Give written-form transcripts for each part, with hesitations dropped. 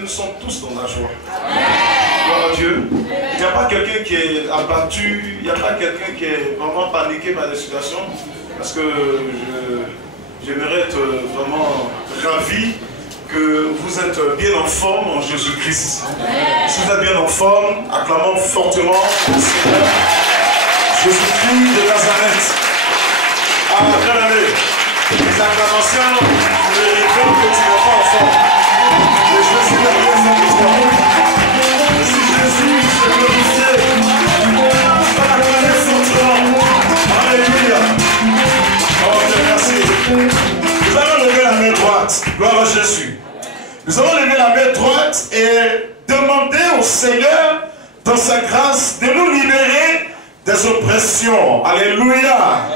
nous sommes tous dans la joie. Gloire à Dieu. Il n'y a pas quelqu'un qui est abattu, il n'y a pas quelqu'un qui est vraiment paniqué par la situation. Parce que j'aimerais être vraiment ravi que vous êtes bien en forme en Jésus-Christ. Si vous êtes bien en forme, acclamons fortement le Seigneur Jésus-Christ de Nazareth. Ah, bien allé. Les acclamations ne révèlent que tu n'es pas en forme. Et Jésus n'a rien fait de toi. Et si Jésus se glorifiait, acclamez fortement. Alléluia. Oh Dieu, merci. Nous allons lever la main droite. Gloire à Jésus. Nous allons lever la main droite et demander au Seigneur, dans sa grâce, de nous libérer des oppressions. Alléluia.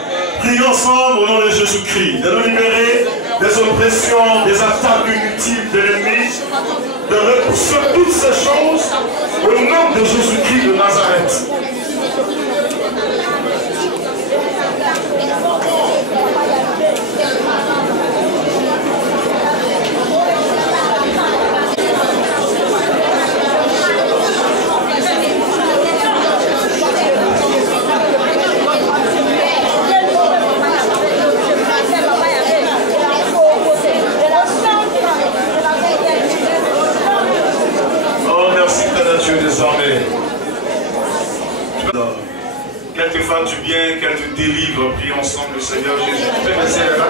Prions ensemble au nom de Jésus-Christ, de nous libérer des oppressions, des attaques inutiles de l'ennemi, de repousser toutes ces choses au nom de Jésus-Christ de Nazareth. Qu'elle te fasse du bien, qu'elle te délivre. Prions ensemble le Seigneur Jésus. Tu peux baisser les mains.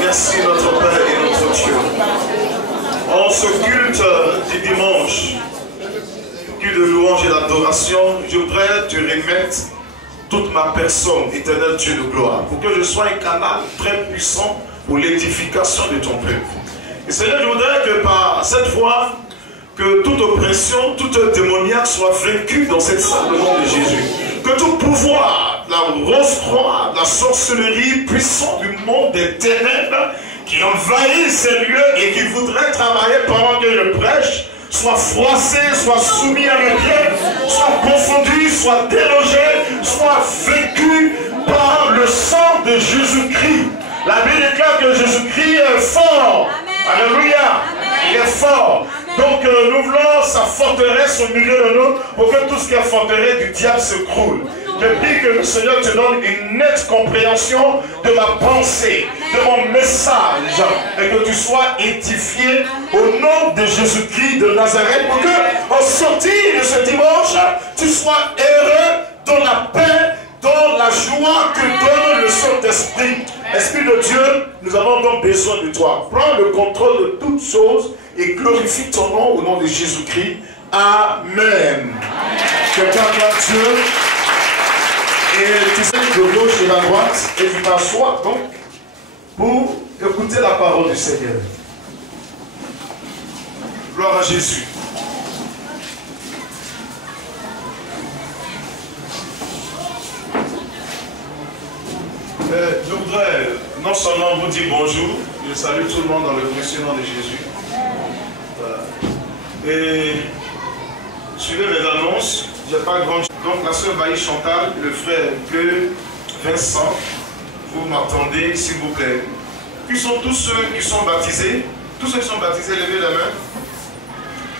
Merci notre Père et notre Dieu. En ce culte du dimanche, de louange et d'adoration, je voudrais te remettre toute ma personne, éternel Dieu de gloire, pour que je sois un canal très puissant pour l'édification de ton peuple. Et Seigneur, je voudrais que par cette fois, que toute oppression, toute démoniaque soit vaincue dans cette salle, au nom de Jésus. Que tout pouvoir, la rose-croix, la sorcellerie puissante du monde des ténèbres qui envahit ces lieux et qui voudrait travailler pendant que je prêche, soit froissé, soit soumis à mes pieds, soit confondu, soit délogé, soit vaincu par le sang de Jésus-Christ. La Bible déclare que Jésus-Christ est fort. Amen. Alléluia. Amen. Il est fort. Amen. Donc nous voulons sa forteresse au milieu de nous pour que tout ce qui est forteresse du diable se croule. Je prie que le Seigneur te donne une nette compréhension de ma pensée, de mon message, et que tu sois édifié au nom de Jésus-Christ de Nazareth, pour que, en sortie de ce dimanche, tu sois heureux dans la paix, dans la joie que donne le Saint-Esprit. Esprit de Dieu, nous avons donc besoin de toi. Prends le contrôle de toutes choses et glorifie ton nom au nom de Jésus-Christ. Amen. Quelqu'un acclame Dieu. Et tu sais de gauche et de la droite, et tu t'assois donc pour écouter la parole du Seigneur. Gloire à Jésus. Je voudrais non seulement vous dire bonjour, je salue tout le monde dans le précieux nom de Jésus. Et suivez mes annonces, je n'ai pas grand chose. Donc la sœur Bailly Chantal, le frère Gueux, Vincent, vous m'attendez s'il vous plaît. Qui sont tous ceux qui sont baptisés? Tous ceux qui sont baptisés, levez la main.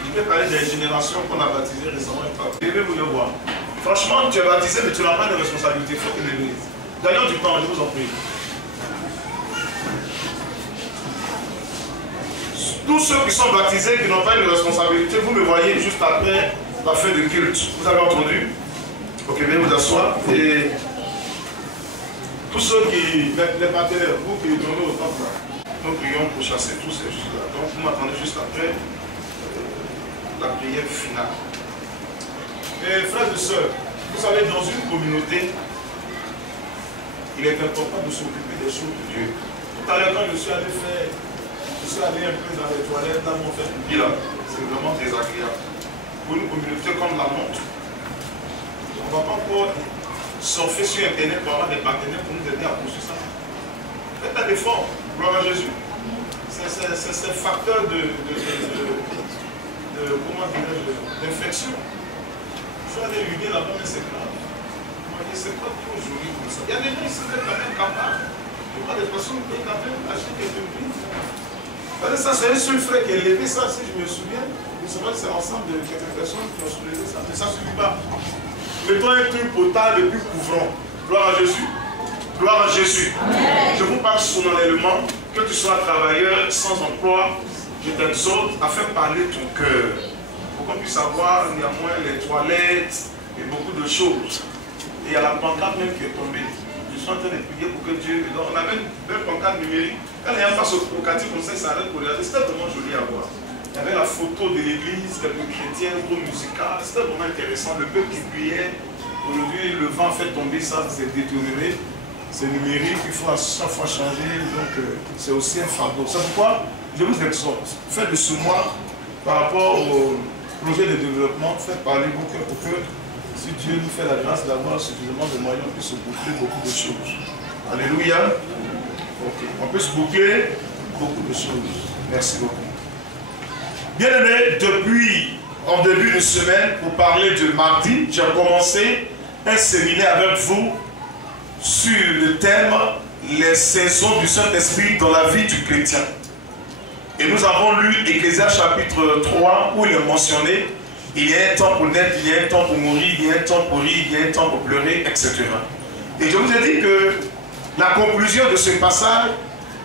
Je vais parler des générations qu'on a baptisées récemment. Levez-vous le voir. Franchement, tu es baptisé, mais tu n'as pas de responsabilité. Il faut te lever. Gagnons du temps, je vous en prie. Tous ceux qui sont baptisés, qui n'ont pas de responsabilité, vous me voyez juste après la fin du culte. Vous avez entendu? Ok, venez vous asseoir. Et tous ceux qui, les partenaires, vous qui donnez au temple, nous prions pour chasser tous ces choses-là. Donc vous m'attendez juste après la prière finale. Et frères et sœurs, vous savez, dans une communauté, il est important de s'occuper des choses de Dieu. Tout à l'heure, quand je suis allé un peu dans les toilettes, dans mon fait pipi là, c'est vraiment désagréable. Pour une communauté comme la nôtre, on ne va pas encore surfer sur Internet pour avoir des partenaires pour nous aider à poursuivre ça. Faites un effort, gloire à Jésus. c'est facteur d'infection. Je suis allé lui dire là-bas, mais c'est grave. Il m'a dit, c'est pas trop joli comme ça. Il y a des gens qui sont quand même capables. Il y a des personnes qui peuvent quand même acheter quelques vies. Ça, c'est un seul frère qui a élevé ça, si je me souviens. C'est vrai que c'est l'ensemble de quelques personnes qui ont soulevé ça, mais ça ne suffit pas. Mettons un truc potable et puis couvrons. Gloire à Jésus. Gloire à Jésus. Amen. Je vous parle solennellement que tu sois travailleur sans emploi, je t'exhorte à faire parler ton cœur. Pour qu'on puisse avoir néanmoins les toilettes et beaucoup de choses. Et il y a la pancarte même qui est tombée. Je suis en train de prier pour que Dieu. Donc on avait une belle pancarte numérique. Quand il y a un face au quartier comme ça, il s'arrête pour regarder. C'était vraiment joli à voir. Il y avait la photo de l'église, quelques chrétiens, un groupe musical. C'était vraiment intéressant. Le peuple qui priait. Aujourd'hui, le vent fait tomber ça, c'est détourné. C'est numérique, il faut à chaque fois changer. Donc, c'est aussi un fardeau. C'est pourquoi je vous exhorte. Faites de ce mois, par rapport au projet de développement, faites parler vos cœurs pour que, si Dieu nous fait la grâce d'avoir suffisamment de moyens, on puisse boucler beaucoup de choses. Alléluia. Okay. On peut se boucler beaucoup de choses. Merci beaucoup. Bien-aimés, depuis en début de semaine, pour parler de mardi, j'ai commencé un séminaire avec vous sur le thème les saisons du Saint-Esprit dans la vie du chrétien. Et nous avons lu Ecclésiaste chapitre 3 où il est mentionné il y a un temps pour naître, il y a un temps pour mourir, il y a un temps pour rire, il y a un temps pour pleurer, etc. Et je vous ai dit que la conclusion de ce passage,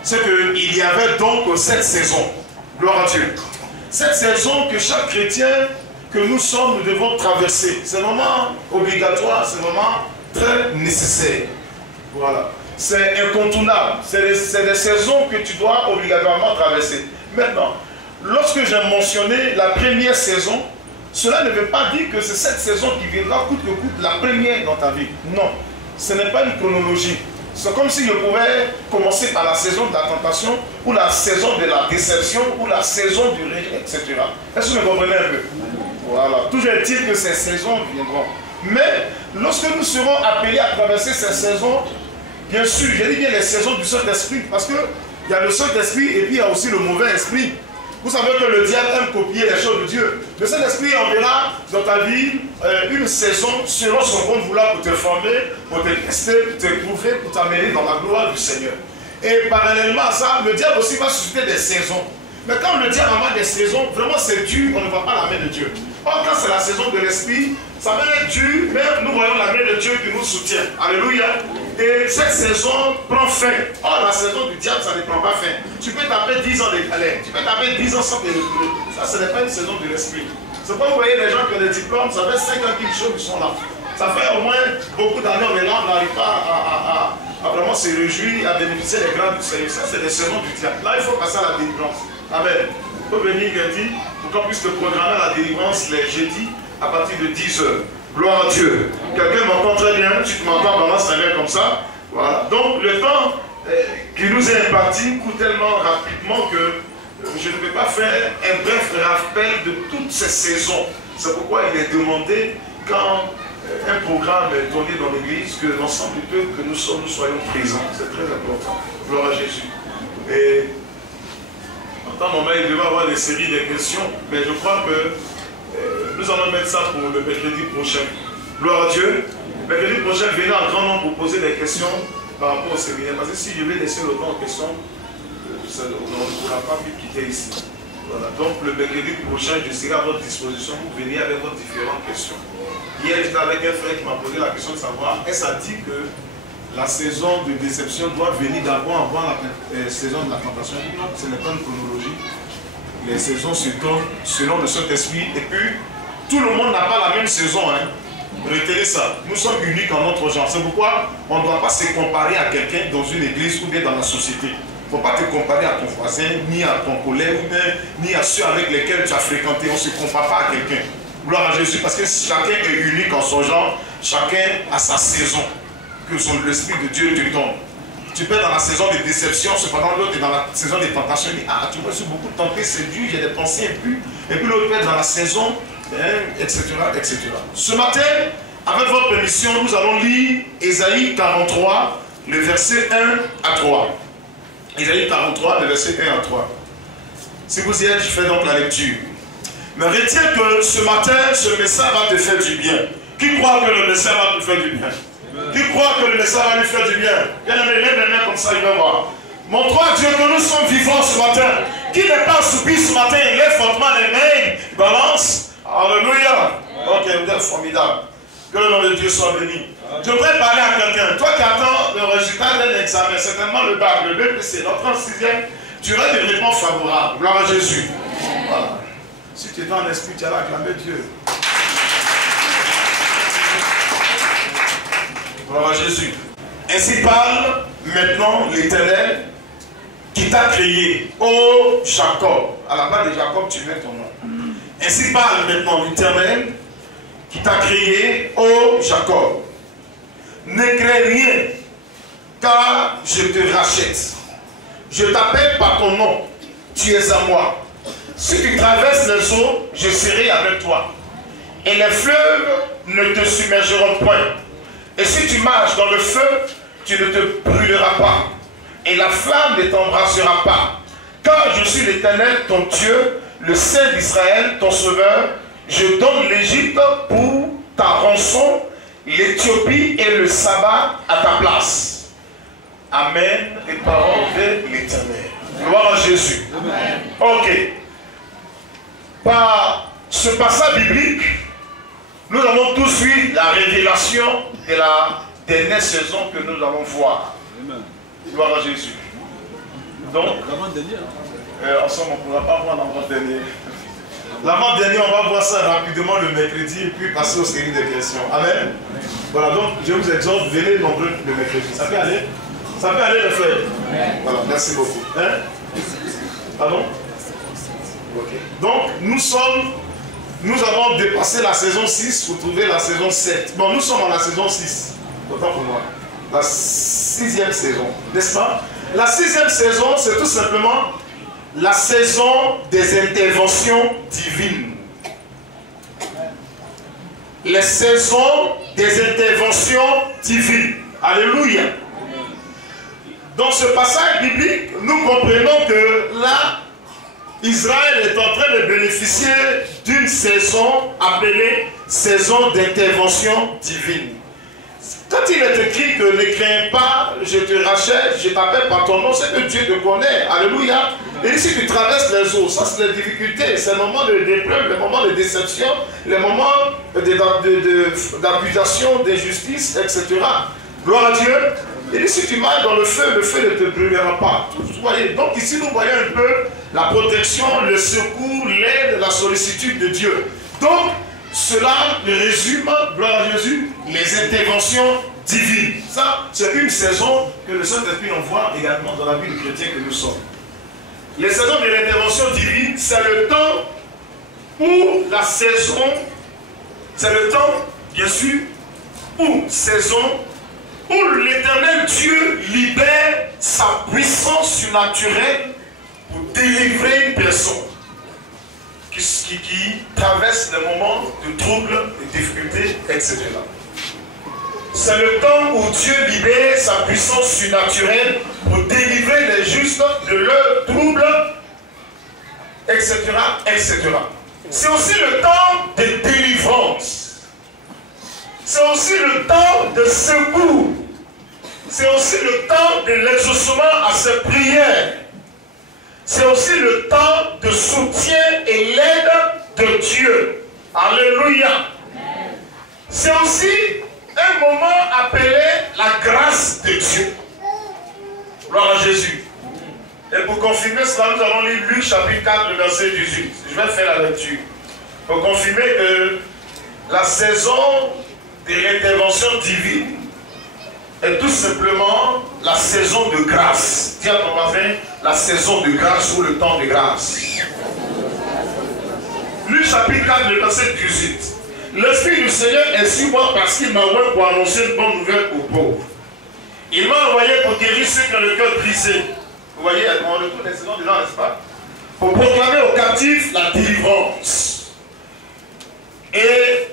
c'est qu'il y avait donc 7 saisons. Gloire à Dieu. Cette saison que chaque chrétien que nous sommes, nous devons traverser. C'est vraiment obligatoire, c'est vraiment très nécessaire. Voilà. C'est incontournable. C'est des saisons que tu dois obligatoirement traverser. Maintenant, lorsque j'ai mentionné la première saison, cela ne veut pas dire que c'est cette saison qui viendra coûte que coûte la première dans ta vie. Non, ce n'est pas une chronologie. C'est comme si je pouvais commencer par la saison de la tentation, ou la saison de la déception, ou la saison du rejet, etc. Est-ce que vous me comprenez un peu? Voilà. Toujours est-il que ces saisons viendront. Mais lorsque nous serons appelés à traverser ces saisons, bien sûr, je dis bien les saisons du Saint-Esprit, parce qu'il y a le Saint-Esprit et puis il y a aussi le mauvais esprit. Vous savez que le diable aime copier les choses de Dieu. Le Saint-Esprit enverra dans ta vie une saison selon son bon vouloir pour te former, pour te tester, pour te prouver, pour t'amener dans la gloire du Seigneur. Et parallèlement à ça, le diable aussi va susciter des saisons. Mais quand le diable a des saisons, vraiment c'est dur, on ne voit pas la main de Dieu. Or, quand c'est la saison de l'Esprit, ça va être dur, mais nous voyons la main de Dieu qui nous soutient. Alléluia. Et cette saison prend fin. Or, la saison du diable, ça ne prend pas fin. Tu peux taper 10 ans de galère. Tu peux taper 10 ans sans te retrouver. Ça, ce n'est pas une saison de l'Esprit. C'est pas vous voyez les gens qui ont des diplômes, ça fait 5 ans qu'ils sont là. Ça fait au moins beaucoup d'années, on est là, on n'arrive pas à vraiment se réjouir, à bénéficier des grâces du Seigneur. Ça, c'est des saisons du diable. Là, il faut passer à la délivrance. Amen. Tu peux venir lundi pour qu'on puisse te programmer à la délivrance les jeudis à partir de 10 h. Gloire à Dieu. Quelqu'un m'entend très bien, tu m'entends vraiment Seigneur comme ça. Voilà. Donc le temps qui nous est imparti court tellement rapidement que je ne peux pas faire un bref rappel de toutes ces saisons. C'est pourquoi il est demandé quand un programme est donné dans l'église que l'ensemble du peuple que nous sommes, nous soyons présents. C'est très important. Gloire à Jésus. Et en temps normal, il devait y avoir des séries de questions, mais je crois que nous allons mettre ça pour le mercredi prochain. Gloire à Dieu. Mercredi prochain, venez en grand nombre pour poser des questions par rapport au séminaire. Parce que si je vais laisser le temps aux questions, on ne pourra pas vite quitter ici. Voilà. Donc le mercredi prochain, je serai à votre disposition pour venir avec vos différentes questions. Hier, j'étais avec un frère qui m'a posé la question de savoir, est-ce a dit que la saison de déception doit venir d'abord avant la saison de la tentation? Non, ce n'est pas une chronologie. Les saisons se donnent selon le Saint-Esprit. Et puis, tout le monde n'a pas la même saison. Hein. Retenez ça. Nous sommes uniques en notre genre. C'est pourquoi on ne doit pas se comparer à quelqu'un dans une église ou bien dans la société. Il ne faut pas te comparer à ton voisin, ni à ton collègue, ni à ceux avec lesquels tu as fréquenté. On ne se compare pas à quelqu'un. Gloire à Jésus, parce que chacun est unique en son genre. Chacun a sa saison. Que l'Esprit de Dieu te donne. Tu peux être dans la saison de déception, cependant l'autre est dans la saison de tentation. Ah, tu vois, je suis beaucoup tenté, c'est dur, j'ai des pensées impures. Et puis l'autre peut être dans la saison, etc., etc. Ce matin, avec votre permission, nous allons lire Ésaïe 43, le verset 1 à 3. Ésaïe 43, le verset 1 à 3. Si vous y êtes, je fais donc la lecture. Mais retiens que ce matin, ce message va te faire du bien. Qui croit que le message va te faire du bien? Qui croit que le message va lui faire du bien? Bien aimé, lève les mains comme ça, il va voir. Montre-toi à Dieu que nous sommes vivants ce matin. Qui n'est pas assoupi ce matin, il lève fortement les mains, balance. Alléluia. Ok, vous êtes formidable. Que le nom de Dieu soit béni. Je voudrais parler à quelqu'un. Toi qui attends le résultat d'un examen, certainement le bac, le BPC, notre en 6e, tu auras des réponses favorables. Gloire à Jésus. Voilà. Si tu es dans l'esprit, tu allais acclamer Dieu. Gloire à Jésus. Ainsi parle maintenant l'Éternel qui t'a créé, ô Jacob. À la base de Jacob, tu mets ton nom. Ainsi parle maintenant l'Éternel qui t'a créé, ô Jacob. Ne crains rien, car je te rachète. Je t'appelle par ton nom, tu es à moi. Si tu traverses les eaux, je serai avec toi. Et les fleuves ne te submergeront point. Et si tu marches dans le feu, tu ne te brûleras pas. Et la flamme ne t'embrassera pas. Car je suis l'Éternel, ton Dieu, le Saint d'Israël, ton Sauveur. Je donne l'Égypte pour ta rançon, l'Éthiopie et le sabbat à ta place. Amen. Les paroles de l'Éternel. Gloire à Jésus. Amen. Ok. Par ce passage biblique, nous avons tous eu la révélation de la dernière saison que nous allons voir. Amen. Gloire à Jésus. Donc, ensemble, on ne pourra pas voir l'avant-dernier. L'avant-dernier, on va voir ça rapidement le mercredi et puis passer aux séries de questions. Amen. Voilà, donc je vous exhorte, venez nombreux le mercredi. Ça peut aller? Ça peut aller, les frères? Voilà, merci beaucoup. Hein? Pardon? Ok. Donc, nous avons dépassé la saison 6 pour trouver la saison 7. Bon, nous sommes en la saison 6. Autant pour moi. La 6e saison. N'est-ce pas? La 6e saison, c'est tout simplement la saison des interventions divines. Les saisons des interventions divines. Alléluia. Dans ce passage biblique, nous comprenons que là, Israël est en train de bénéficier d'une saison appelée saison d'intervention divine. Quand il est écrit que ne crains pas, je te rachète, je t'appelle par ton nom, c'est que Dieu te connaît. Alléluia. Et si tu traverses les eaux, ça c'est les difficultés, c'est le moment d'épreuve, le moment de déception, le moment d'accusation, d'injustice, etc. Gloire à Dieu. Et si tu marches dans le feu ne te brûlera pas. Vous voyez, donc ici nous voyons un peu la protection, le secours, l'aide, la sollicitude de Dieu. Donc, cela résume, gloire à Jésus, les interventions divines. Ça, c'est une saison que le Saint-Esprit envoie également dans la vie du chrétien que nous sommes. Les saisons de l'intervention divine, c'est le temps où la saison, c'est le temps, bien sûr, où l'Éternel Dieu libère sa puissance surnaturelle pour délivrer une personne qui traverse des moments de troubles, de difficultés, etc. C'est le temps où Dieu libère sa puissance surnaturelle pour délivrer les justes de leurs troubles, etc., etc. C'est aussi le temps de délivrance. C'est aussi le temps de secours. C'est aussi le temps de l'exaucement à ses prières. C'est aussi le temps de soutien et l'aide de Dieu. Alléluia. C'est aussi un moment appelé la grâce de Dieu. Gloire à Jésus. Et pour confirmer cela, nous allons lire Luc chapitre 4, le verset 18. Je vais faire la lecture. Pour confirmer que la saison de l'intervention divine est tout simplement la saison de grâce. Dis à ton voisin, la saison de grâce ou le temps de grâce. Luc chapitre 4, le verset 18. L'Esprit du Seigneur est sur moi parce qu'il m'a envoyé pour annoncer une bonne nouvelle aux pauvres. Il m'a envoyé pour guérir ceux qui ont le cœur brisé. Vous voyez, on retourne les saisons dedans, n'est-ce pas? Pour proclamer aux captifs la délivrance. Et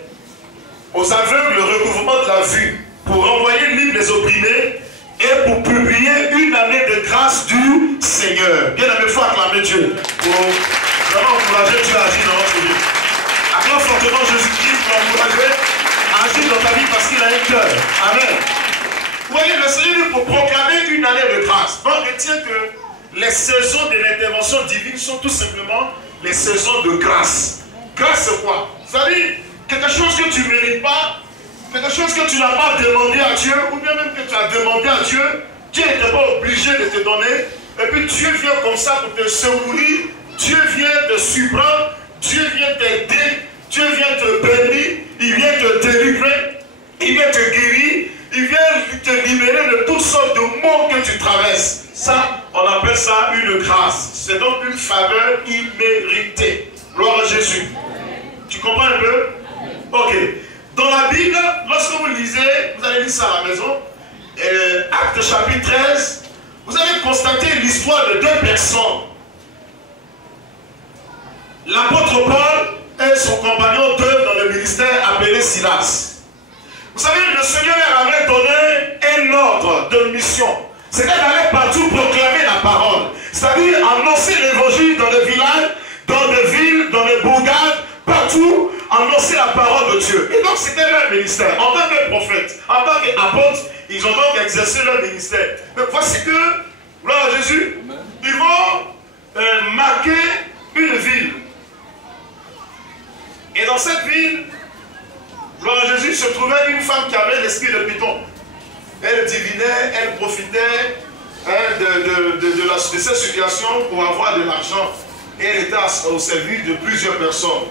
aux aveugles le recouvrement de la vue. Pour renvoyer libre les opprimés et et pour publier une année de grâce du Seigneur. Bien aimé, il faut acclamer Dieu pour vraiment encourager Dieu à agir dans notre vie. Acclame fortement Jésus-Christ pour encourager à agir dans ta vie parce qu'il a un cœur. Amen. Vous voyez, le Seigneur dit pour proclamer une année de grâce. Donc, retiens que les saisons de l'intervention divine sont tout simplement les saisons de grâce. Grâce, c'est quoi? C'est-à-dire quelque chose que tu ne mérites pas, quelque chose que tu n'as pas demandé à Dieu, ou bien même que tu as demandé à Dieu, Dieu n'était pas obligé de te donner, et puis Dieu vient comme ça pour te secourir, Dieu vient te surprendre, Dieu vient t'aider, Dieu vient te bénir, il vient te délivrer, il vient te guérir, il vient te libérer de toutes sortes de maux que tu traverses. Ça, on appelle ça une grâce. C'est donc une faveur imméritée. Gloire à Jésus. Tu comprends un peu? Ok. Dans la Bible, lorsque vous lisez, vous allez lire ça à la maison, Actes chapitre 13, vous allez constater l'histoire de deux personnes. L'apôtre Paul et son compagnon d'œuvre dans le ministère appelé Silas. Vous savez, le Seigneur leur avait donné un ordre de mission. C'était d'aller partout proclamer la parole. C'est-à-dire annoncer l'évangile dans les villages, dans les villes, dans les bourgades, partout, annoncer la parole de Dieu. Et donc c'était leur ministère. En tant que prophète, en tant qu'apôtre, ils ont donc exercé leur ministère. Donc voici que, gloire à Jésus, ils vont marquer une ville. Et dans cette ville, gloire à Jésus, se trouvait une femme qui avait l'esprit de Python. Elle divinait, elle profitait de cette situation pour avoir de l'argent. Et elle était au service de plusieurs personnes.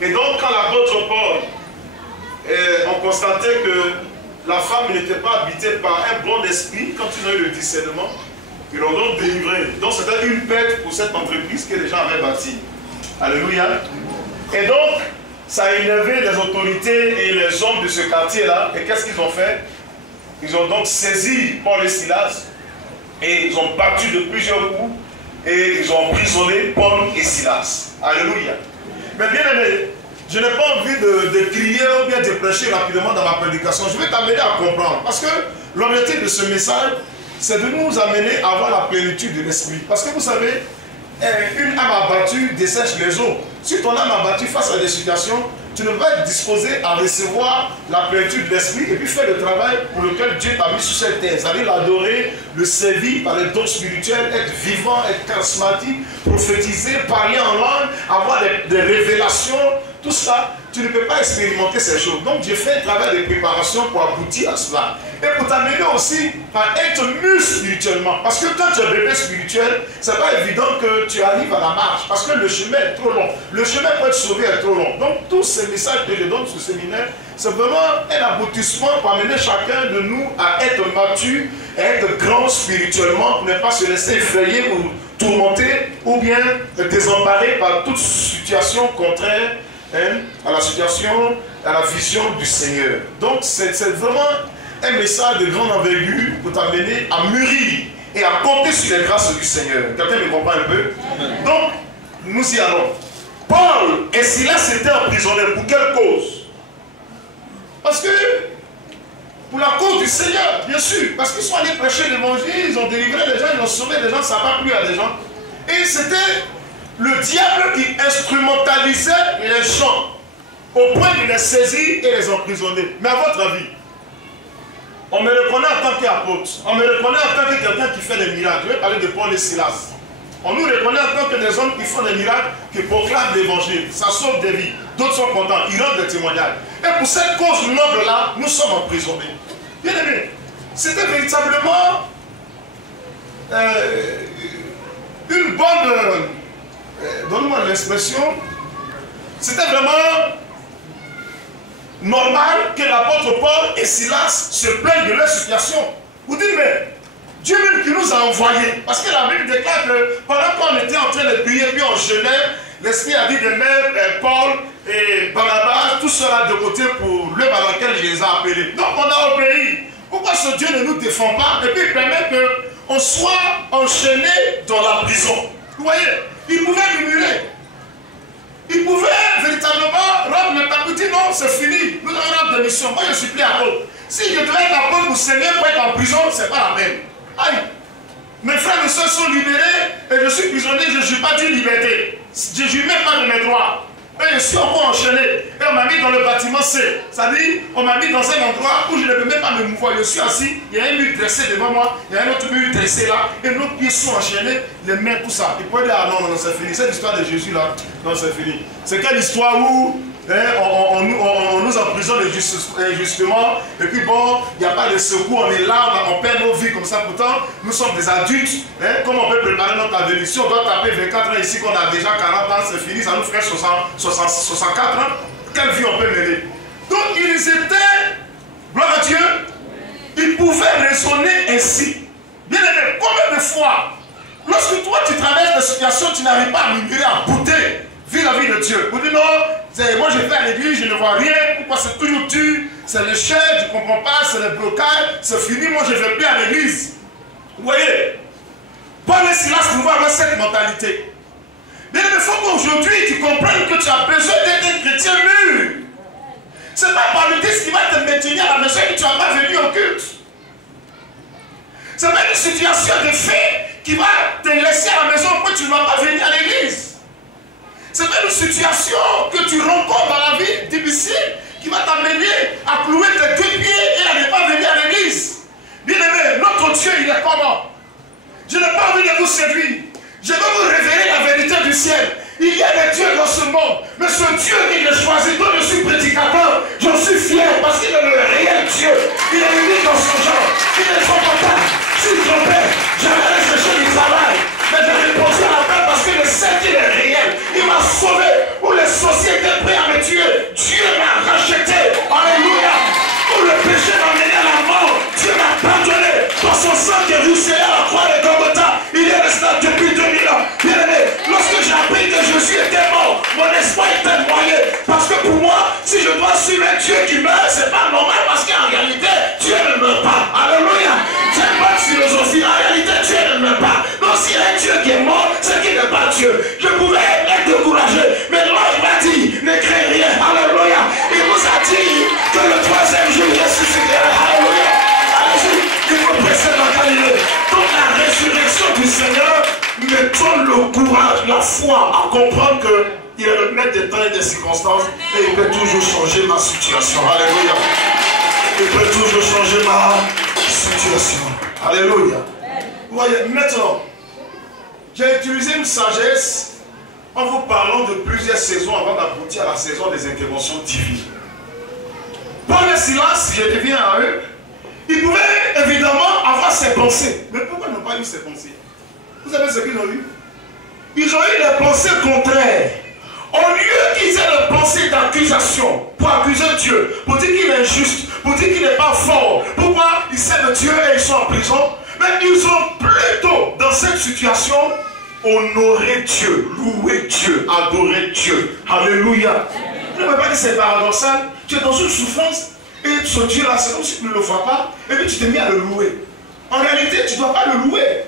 Et donc, quand l'apôtre Paul, on constatait que la femme n'était pas habitée par un bon esprit, quand ils ont eu le discernement, ils l'ont donc délivré. Donc, c'était une perte pour cette entreprise que les gens avaient bâtie. Alléluia. Et donc, ça a énervé les autorités et les hommes de ce quartier-là. Et qu'est-ce qu'ils ont fait? Ils ont donc saisi Paul et Silas et ils ont battu de plusieurs coups et ils ont emprisonné Paul et Silas. Alléluia. Mais bien aimé, je n'ai pas envie de crier ou bien de prêcher rapidement dans ma prédication. Je vais t'amener à comprendre. Parce que l'objectif de ce message, c'est de nous amener à avoir la plénitude de l'esprit. Parce que vous savez, une âme abattue dessèche les eaux. Si ton âme abattue face à des situations, tu ne vas être disposé à recevoir la plénitude de l'esprit et puis faire le travail pour lequel Dieu t'a mis sur cette terre. C'est-à-dire l'adorer, le servir par les dons spirituels, être vivant, être charismatique, prophétiser, parler en langue, avoir des révélations, tout ça. Tu ne peux pas expérimenter ces choses. Donc Dieu fait un travail de préparation pour aboutir à cela. Et pour t'amener aussi à être mûr spirituellement. Parce que quand tu es bébé spirituel, ce n'est pas évident que tu arrives à la marche. Parce que le chemin est trop long. Le chemin pour être sauvé est trop long. Donc tous ces messages que je donne sur ce séminaire, c'est vraiment un aboutissement pour amener chacun de nous à être mature, à être grand spirituellement, pour ne pas se laisser effrayer ou tourmenter, ou bien désemparé par toute situation contraire à la situation, à la vision du Seigneur. Donc c'est vraiment un message de grande envergure pour t'amener à mûrir et à compter sur les grâces du Seigneur. Quelqu'un me comprend un peu? Donc, nous y allons. Paul et Silas étaient emprisonnés. Pour quelle cause? Parce que, pour la cause du Seigneur, bien sûr. Parce qu'ils sont allés prêcher l'évangile, ils ont délivré les gens, ils ont sauvé les gens, ça n'a pas plu à des gens. Et c'était le diable qui instrumentalisait les gens au point de les saisir et les emprisonner. Mais à votre avis, on me reconnaît en tant qu'apôtre, on me reconnaît en tant que quelqu'un qui fait des miracles. Je vais parler de Paul et Silas. On nous reconnaît en tant que des hommes qui font des miracles, qui proclament l'évangile. Ça sauve des vies. D'autres sont contents, ils rendent des témoignages. Et pour cette cause noble-là, nous sommes emprisonnés. Bien aimé, c'était véritablement une bonne... donne-moi l'expression. C'était vraiment normal que l'apôtre Paul et Silas se plaignent de leur situation. Vous dites, mais Dieu même qui nous a envoyés. Parce que la Bible déclare que pendant qu'on était en train de prier, puis on jeûnait, l'Esprit a dit de mettre Paul et Barnabas, tout cela de côté pour l'œuvre à laquelle je les ai appelés. Donc on a obéi. Pourquoi ce Dieu ne nous défend pas et puis il permet qu'on soit enchaîné dans la prison? Vous voyez, il pouvait murmurer. Il pouvait véritablement rendre le tapis, non, c'est fini. Nous avons notre mission. Moi, je suis plus apôtre. Si je devais être apôtre pour Seigneur pour être en prison, c'est pas la peine. Aïe. Mes frères et soeurs sont libérés et je suis prisonnier, je ne suis pas d'une liberté. Je ne suis même pas de mes droits. Et je suis encore enchaîné. Et on m'a mis dans le bâtiment C. C'est-à-dire, on m'a mis dans un endroit où je ne peux même pas me mouvoir. Je suis assis, il y a un mur dressé devant moi, il y a un autre mur dressé là, et nos pieds sont enchaînés, les mains, tout ça. Il pourrait dire, ah non, non, c'est fini. Cette histoire de Jésus là, non, c'est fini. C'est quelle histoire où on nous emprisonne injustement, et puis bon, il n'y a pas de secours, on est là, on perd nos vies comme ça. Pourtant, nous sommes des adultes. Comment on peut préparer notre avenir? Si on doit taper 24 ans ici, qu'on a déjà 40 ans, c'est fini, ça nous ferait 64 ans. Quelle vie on peut mener? Donc, ils étaient, gloire à Dieu, ils pouvaient raisonner ainsi. Bien aimé, combien de fois, lorsque toi tu traverses des situations, tu n'arrives pas à murmurer, à bouder, vis la vie de Dieu. Vous dites non, moi je vais à l'église, je ne vois rien, pourquoi c'est toujours dur, c'est le chef, je ne comprends pas, c'est le blocage, c'est fini, moi je ne vais plus à l'église. Vous voyez, Paul et Silas pouvaient avoir cette mentalité. Mais il faut qu'aujourd'hui tu comprennes que tu as besoin d'être un chrétien mûr. Ce n'est pas par le disque qui va te maintenir à la maison que tu n'as pas venu au culte. Ce n'est pas une situation de fait qui va te laisser à la maison pour que tu ne vas pas venir à l'église. Ce n'est pas une situation que tu rencontres dans la vie difficile qui va t'amener à clouer tes deux pieds et à ne pas venir à l'église. Bien aimé, notre Dieu, il est comment? Je n'ai pas envie de vous séduire. Je veux vous révéler la vérité du ciel. Il y a des dieux dans ce monde, mais ce Dieu qu'il a choisi, dont je suis prédicateur, j'en suis fier parce qu'il est le réel Dieu. Il est unique dans son genre. Il est trop content. Si je trompais, j'allais chercher du travail. Mais j'ai répondu à l'appel parce que je sais qu'il est réel. Il m'a sauvé. Où les sorciers étaient prêts à me tuer, Dieu m'a racheté. Alléluia. Où le péché m'a mené à la mort, Dieu m'a pardonné. Dans son sang qui est ruisselé à la croix de Golgotha, il est resté là depuis 2000 ans. Bien aimé, lorsque j'ai appris que Jésus était mort, mon espoir était noyé. Parce que pour moi, si je dois suivre un Dieu qui meurt, c'est pas normal parce qu'en réalité, Dieu ne meurt pas. Alléluia. C'est pas de philosophie. En réalité, Dieu ne meurt pas. Donc s'il y a un Dieu qui est mort, c'est qu'il n'est pas Dieu. Je pouvais être découragé. Mais l'ange m'a dit, ne crains rien. Alléluia. Il vous a dit que le troisième jour ressuscitera. Alléluia. Allez-y, il faut presser dans Galilée. Donc la résurrection du Seigneur me donne le courage, la foi à comprendre qu'il est le maître des temps et des circonstances et il peut toujours changer ma situation. Alléluia. Il peut toujours changer ma situation. Alléluia. Vous voyez, maintenant, j'ai utilisé une sagesse en vous parlant de plusieurs saisons avant d'aboutir à la saison des interventions divines. Paul et Silas, je reviens à eux, ils pouvaient évidemment avoir ses pensées. Mais pourquoi ils n'ont pas eu ces pensées? Vous savez ce qu'ils ont eu? Ils ont eu des pensées contraires. Au lieu qu'ils aient des pensées d'accusation pour accuser Dieu, pour dire qu'il est injuste, pour dire qu'il n'est pas fort, pourquoi ils servent Dieu et ils sont en prison, mais ils ont plutôt, dans cette situation, honoré Dieu, loué Dieu, adoré Dieu. Alléluia. Vous ne pouvez pas dire que c'est paradoxal. Tu es dans une souffrance et ce Dieu-là, c'est comme si tu ne le vois pas, et puis tu te mets à le louer. En réalité, tu ne dois pas le louer.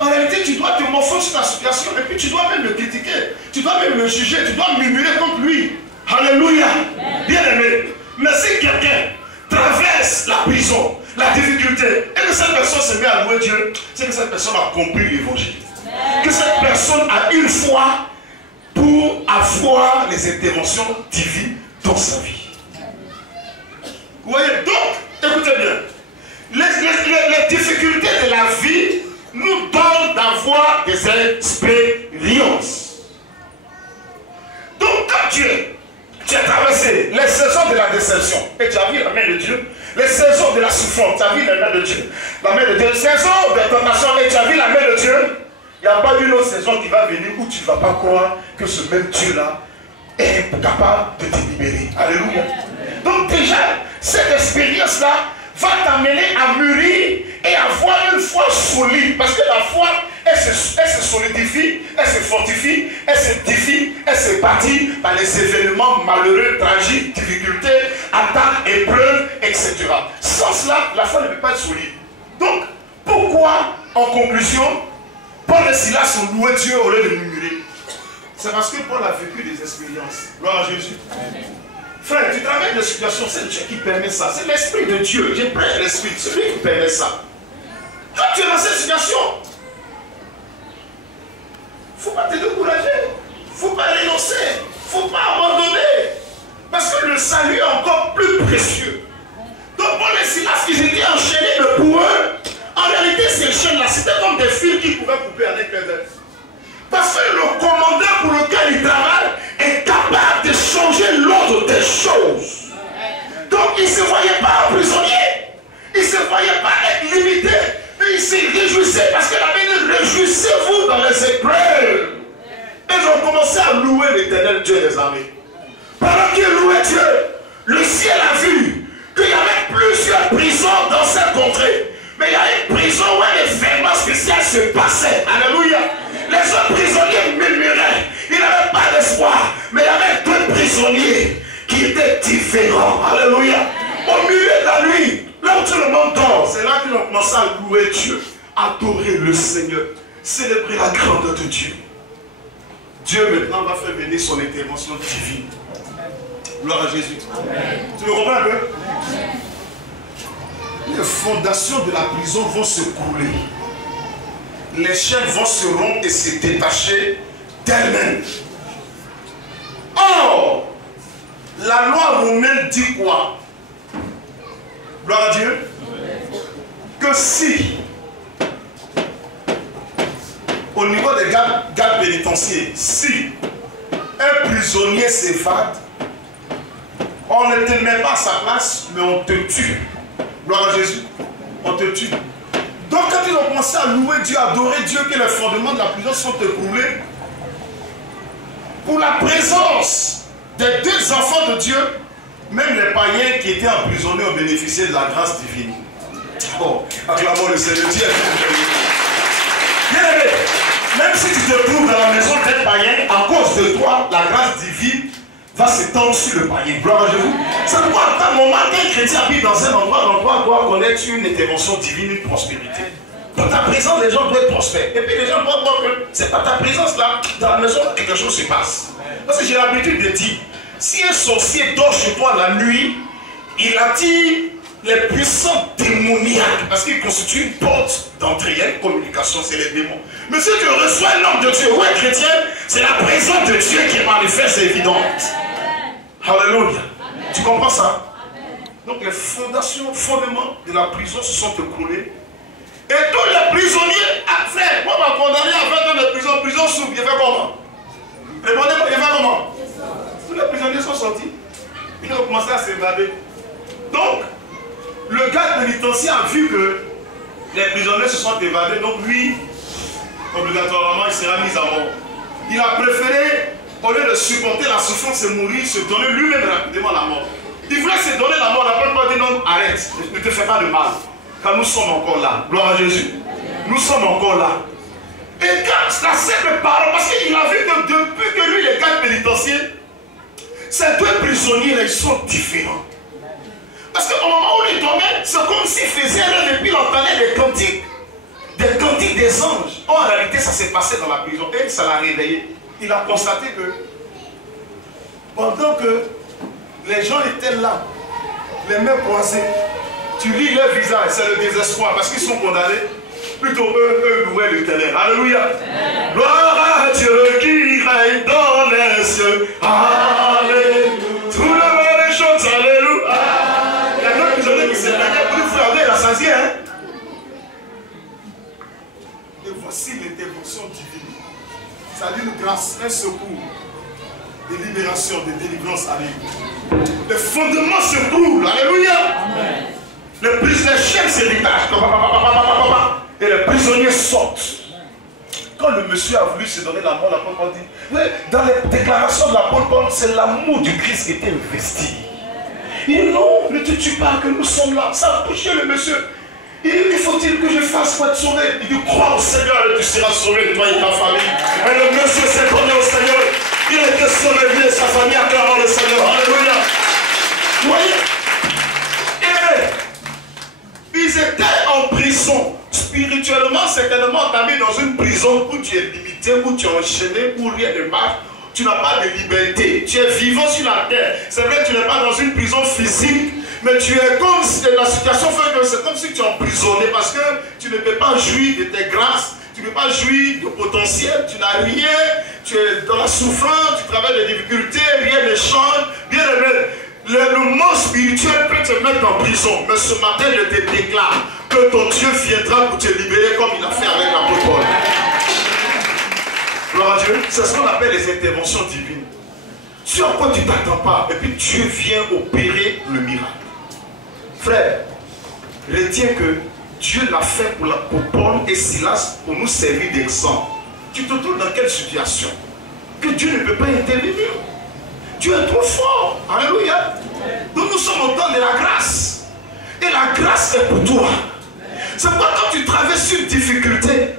En réalité, tu dois te morfondre sur ta situation et puis tu dois même le critiquer. Tu dois même le juger. Tu dois murmurer contre lui. Alléluia. Bien aimé. Mais si quelqu'un traverse la prison, la difficulté, et que cette personne se met à louer Dieu, c'est que cette personne a compris l'évangile. Que cette personne a une foi pour avoir les interventions divines dans sa vie. Vous voyez, donc, écoutez bien. Les difficultés de la vie nous donne d'avoir des expériences. Donc quand tu as traversé les saisons de la déception et tu as vu la main de Dieu, les saisons de la souffrance, tu as vu la main de Dieu, la main de Dieu, les saisons de tentation et tu as vu la main de Dieu, il n'y a pas une autre saison qui va venir où tu ne vas pas croire que ce même Dieu-là est capable de te libérer. Alléluia. Donc déjà, cette expérience-là va t'amener à mûrir et à avoir une foi solide. Parce que la foi, elle se solidifie, elle se fortifie, elle se défie, elle se bâtit par les événements malheureux, tragiques, difficultés, attaques, épreuves, etc. Sans cela, la foi ne peut pas être solide. Donc, pourquoi, en conclusion, Paul et Silas ont loué Dieu au lieu de murmurer? C'est parce que Paul a vécu des expériences. Gloire à Jésus. Frère, tu traverses des situations, c'est Dieu qui permet ça. C'est l'Esprit de Dieu. Je prêche l'Esprit, c'est lui qui permet ça. Quand tu es dans cette situation, il ne faut pas te décourager. Il ne faut pas renoncer. Il ne faut pas abandonner. Parce que le salut est encore plus précieux. Donc Paul et Silas, ils étaient enchaînés, mais pour eux, en réalité, ces chaînes-là, c'était comme des fils qui pouvaient couper avec les dents. Parce que le commandant pour lequel il travaille est capable de changer l'ordre des choses. Donc il ne se voyait pas prisonnier. Il ne se voyait pas être limité. Mais il se réjouissait parce que la Bible dit réjouissez-vous dans les épreuves. Et ils ont commencé à louer l'Éternel Dieu des armées. Pendant qu'ils louaient Dieu, le ciel a vu qu'il y avait plusieurs prisons dans cette contrée. Mais il y a une prison où un événement spécial se passait. Alléluia. Les autres prisonniers murmuraient. Il n'avait pas d'espoir. Mais il y avait deux prisonniers qui étaient différents. Alléluia. Au milieu de la nuit, là où tout le monde dort, c'est là qu'ils ont commencé à louer Dieu, adorer le Seigneur, célébrer la grandeur de Dieu. Dieu maintenant va faire venir son intervention divine. Gloire à Jésus. Amen. Tu me comprends un peu? Les fondations de la prison vont se couler. Les chaînes vont se rompre et se détacher d'elles-mêmes. Or, la loi romaine dit quoi? Gloire à Dieu. Que si, au niveau des gardes pénitentiaires, si un prisonnier s'évade, on ne te met pas à sa place, mais on te tue. Gloire à Jésus. On te tue. Donc quand ils ont commencé à louer Dieu, à adorer Dieu, que les fondements de la prison sont écroulés, pour la présence des deux enfants de Dieu, même les païens qui étaient emprisonnés ont bénéficié de la grâce divine. Oh, acclamons le Seigneur. Dieu est bien aimé. Même si tu te trouves dans la maison d'être païen, à cause de toi, la grâce divine va s'étendre sur le païen. Gloire à Jésus. C'est pourquoi à un moment qu'un chrétien habite dans un endroit, l'endroit doit connaître une intervention divine, une prospérité. Dans ta présence, les gens doivent être prospères. Et puis les gens doivent voir que c'est pas ta présence là, dans la maison, quelque chose se passe. Parce que j'ai l'habitude de dire, si un sorcier dort chez toi la nuit, il attire les puissants démoniaques, parce qu'il constitue une porte d'entrée, il y a une communication, c'est les démons. Mais si tu reçois un homme de Dieu ou un chrétien, c'est la présence de Dieu qui est manifeste, c'est évident. Alléluia. Tu comprends ça? Donc les fondements de la prison se sont écroulés. Et tous les prisonniers, frère, moi m'a condamné à 20 ans de prison souple, il fait comment? Répondez-moi, il fait comment? Tous les prisonniers sont sortis. Ils ont commencé à s'évader. Donc, le garde pénitentiaire a vu que les prisonniers se sont évadés, donc lui, obligatoirement, il sera mis à mort. Il a préféré, au lieu de supporter la souffrance et mourir, se donner lui-même rapidement la mort. Il voulait se donner la mort, la première fois dit non, arrête, ne te fais pas de mal. Car nous sommes encore là. Gloire à Jésus. Nous sommes encore là. Et quand la simple parole, parce qu'il a vu que depuis que lui, les gardes pénitentiaires, ces deux prisonniers, ils sont différents. Parce qu'au moment où il dormait, c'est comme s'il faisait un rêve et puis il entendait des cantiques des anges. En réalité, ça s'est passé dans la prison. Et ça l'a réveillé. Il a constaté que pendant que les gens étaient là, les mains croisées, tu lis leur visage, c'est le désespoir parce qu'ils sont condamnés. Plutôt eux louaient l'Éternel. Alléluia. Gloire à Dieu qui règne dans les cieux. Alléluia. Tout le monde chante Alléluia. Il y a d'autres prisonniers qui se plaignaient pour nous faire la saisier. Hein? Et voici l'intervention divine. Ça dit une grâce, un secours, de libération, de délivrance arrive. Les fondements se coulent. Alléluia. Amen. Les chaînes se détachent. Et les prisonniers sortent. Quand le monsieur a voulu se donner la mort, l'apôtre Paul dit, dans les déclarations de l'apôtre Paul, c'est l'amour du Christ qui était investi. Il dit non, ne te tue pas que nous sommes là. Ça a touché le monsieur. Il dit, qu'il faut-il que je fasse pour être sauvé? Il dit, crois au Seigneur et tu seras sauvé, toi et ta famille. Et le monsieur s'est donné au Seigneur. Il était sauvé, lui et sa famille acclamant le Seigneur. Alléluia. Vous voyez? Ils étaient en prison. Spirituellement, certainement, tu as mis dans une prison où tu es limité, où tu es enchaîné, où rien ne marche. tu n'as pas de liberté. Tu es vivant sur la terre. C'est vrai que tu n'es pas dans une prison physique, mais tu es comme si la situation fait que c'est comme si tu es emprisonné parce que tu ne peux pas jouir de tes grâces, tu ne peux pas jouir de potentiel, tu n'as rien, tu es dans la souffrance, tu travailles des difficultés, rien ne change. Bien aimé, le monde spirituel peut te mettre en prison, mais ce matin je te déclare que ton Dieu viendra pour te libérer comme il a fait avec l'apôtre Paul. Gloire à Dieu, c'est ce qu'on appelle les interventions divines. Sur quoi tu ne t'attends pas, et puis Dieu vient opérer le miracle. Frère, retiens que Dieu l'a fait pour Paul et Silas pour nous servir d'exemple. Tu te trouves dans quelle situation que Dieu ne peut pas intervenir? Dieu est trop fort. Alléluia. Donc nous sommes au temps de la grâce. Et la grâce est pour toi. C'est pourquoi quand tu traverses une difficulté,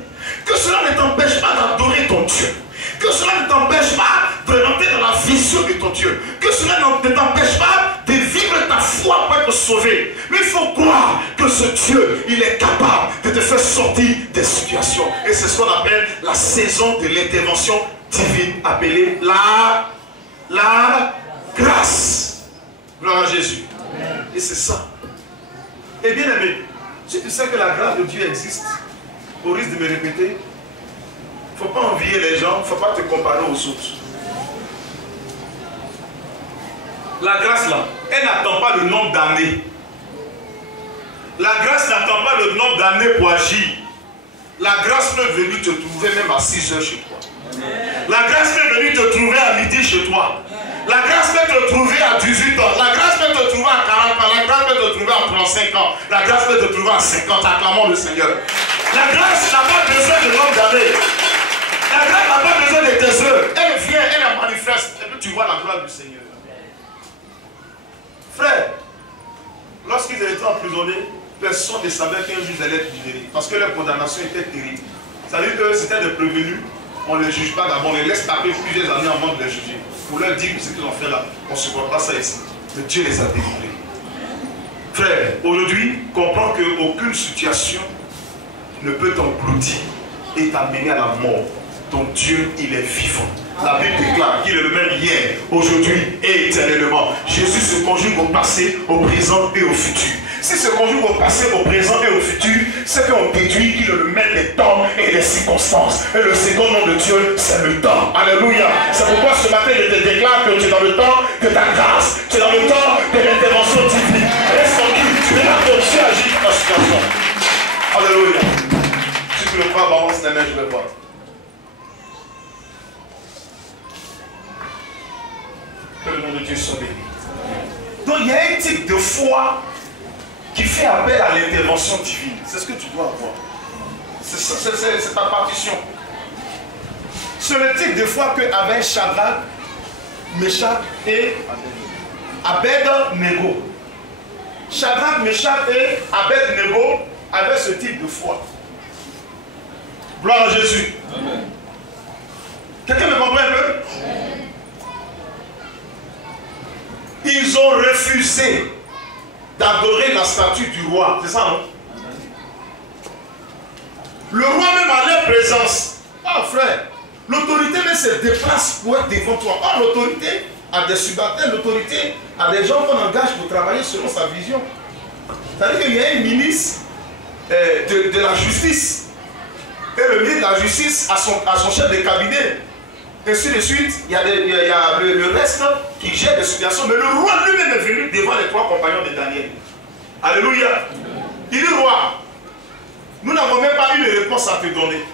que cela ne t'empêche pas d'adorer ton Dieu. Que cela ne t'empêche pas de rentrer dans la vision de ton Dieu. Que cela ne t'empêche pas de vivre ta foi pour être sauvé. Mais il faut croire que ce Dieu, il est capable de te faire sortir des situations. Et c'est ce qu'on appelle la saison de l'intervention divine, appelée la grâce. Gloire à Jésus. Amen. Et c'est ça. Et bien aimé, si tu sais que la grâce de Dieu existe, au risque de me répéter, il ne faut pas envier les gens, il ne faut pas te comparer aux autres. La grâce là, elle n'attend pas le nombre d'années. La grâce n'attend pas le nombre d'années pour agir. La grâce peut venir te trouver même à 6 heures chez toi. La grâce peut venir te trouver à midi chez toi. La grâce peut te trouver à 18 ans. La grâce peut te trouver à 40 ans. La grâce peut te trouver à 35 ans. La grâce peut te trouver à 50 ans. Acclamons le Seigneur. La grâce n'a pas besoin de nombre d'années. La grâce n'a pas besoin de tes heures. Elle vient, elle la manifeste. Et puis tu vois la gloire du Seigneur. Frère, lorsqu'ils étaient emprisonnés, personne ne savait qu'un juge allait être libéré. Parce que leur condamnation était terrible. Ça veut dire que c'était des prévenus. On ne les juge pas d'abord. On les laisse taper plusieurs années avant de les juger. Pour leur dire que ce qu'ils ont fait là, on ne supporte pas ça ici. Mais Dieu les a délivrés. Frère, aujourd'hui, comprends qu'aucune situation ne peut t'engloutir et t'amener à la mort. Ton Dieu, il est vivant. La Bible déclare qu'il est le même hier, aujourd'hui et éternellement. Jésus se conjugue au passé, au présent et au futur. Si se conjugue au passé, au présent et au futur, c'est qu'on déduit qu'il est le même des temps et des circonstances. Et le second nom de Dieu, c'est le temps. Alléluia. C'est pourquoi ce matin, je te déclare que tu es dans le temps de ta grâce. Tu es dans le temps de l'intervention divine. Reste tranquille, tu verras que Dieu agit dans la situation. Alléluia. Si tu le crois, balance les mains, je vais voir. Que le nom de Dieu soit béni. Donc il y a un type de foi qui fait appel à l'intervention divine. C'est ce que tu dois avoir. C'est ta partition. C'est le type de foi qu'avait Shadrach, Meshach et Abed-Nego. Shadrach, Meshach et Abed-Nego avaient ce type de foi. Gloire à Jésus. Amen. Quelqu'un me comprend un peu? Ils ont refusé d'adorer la statue du roi. C'est ça, non? Le roi même à leur présence. Ah frère, l'autorité même se déplace pour être devant toi. Ah, l'autorité a des subalternes, l'autorité a des gens qu'on engage pour travailler selon sa vision. C'est-à-dire qu'il y a un ministre de la justice. Et le ministre de la justice a son chef de cabinet. Ainsi de suite, il y a le reste qui gère des situations. Mais le roi lui-même est venu devant les 3 compagnons de Daniel. Alléluia. Il dit, roi, nous n'avons même pas eu de réponse à te donner.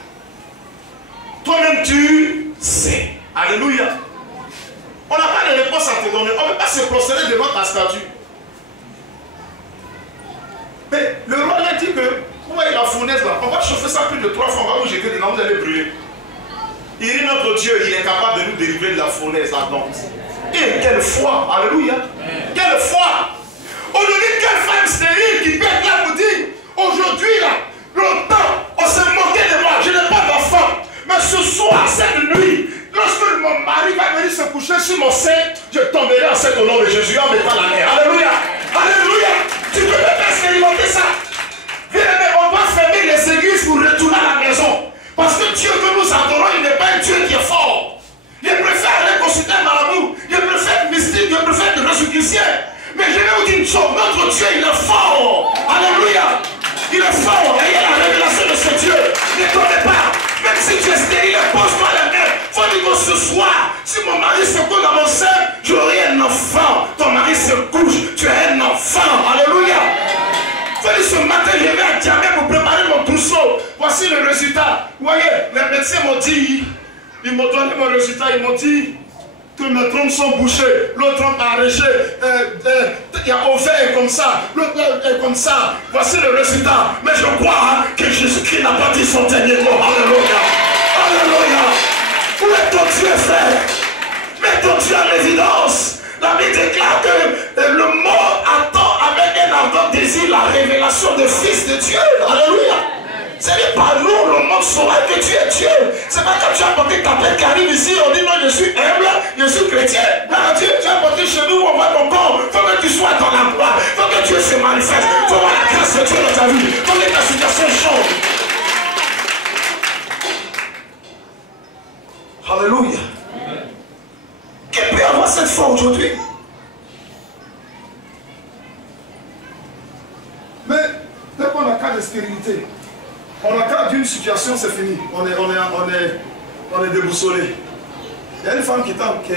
Toi-même tu sais. Alléluia. On n'a pas de réponse à te donner. On ne peut pas se prosterner devant ta statue. Mais le roi lui a dit que, vous voyez la fournaise là, on va chauffer ça plus de 3 fois, on va vous jeter dedans, vous allez brûler. Il dit notre Dieu, il est capable de nous délivrer de la fournaise ardente. Et quelle foi, alléluia. Quelle foi. Aujourd'hui, quelle femme stérile qui peut être là pour dire, aujourd'hui là, longtemps, on s'est moqué de moi, je n'ai pas d'enfant. Mais ce soir, cette nuit, lorsque mon mari va venir se coucher sur mon sein, je tomberai enceinte au nom de Jésus en mettant la main. Alléluia. Alléluia. Tu peux même expérimenter ça. Bien aimé, on doit fermer les églises pour retourner à la maison. Parce que Dieu que nous adorons, il n'est pas un Dieu qui est fort. Il préfère aller consulter un marabout. Il est prophète mystique, il est prophète résurrectien. Mais je vais vous dire une chose, notre Dieu, il est fort. Alléluia. Il est fort. Ayez la révélation de ce Dieu. Ne connais pas. Même si tu es stérile, pose-toi la main. Il faut dire que ce soir, si mon mari se couche dans mon sein, j'aurai un enfant. Ton mari se couche, tu as un enfant. Alléluia. Il faut dire ce matin, je vais à Djamé pour préparer mon trousseau. Voici le résultat. Vous voyez, les médecins m'ont dit, ils m'ont donné mon résultat, ils m'ont dit que mes trompes sont bouchées, l'autre trompe arrachée, il y a ovaire comme ça, l'autre est comme ça. Voici le résultat. Mais je crois que Jésus-Christ n'a pas dit son dernier mot. Alléluia. Alléluia. Où est ton Dieu, frère? Mets ton Dieu en évidence. La Bible déclare que le mort attend avec un ardent désir la révélation du Fils de Dieu. Alléluia. Ce n'est pas nous, le monde saura que tu es Dieu. C'est pas quand tu as porté ta paix qui arrive ici, on dit non, je suis humble, je suis chrétien. Là, Dieu, tu as porté chez nous, on voit ton corps. Il faut que tu sois dans la gloire. Il faut que Dieu se manifeste. Il faut voir la grâce de Dieu dans ta vie. Il faut que ta situation change. Alléluia. Qui peut avoir cette foi aujourd'hui? Mais dès qu'on a cas de stérilité, on a cas d'une situation, c'est fini. On est déboussolé. Il y a une femme qui tente que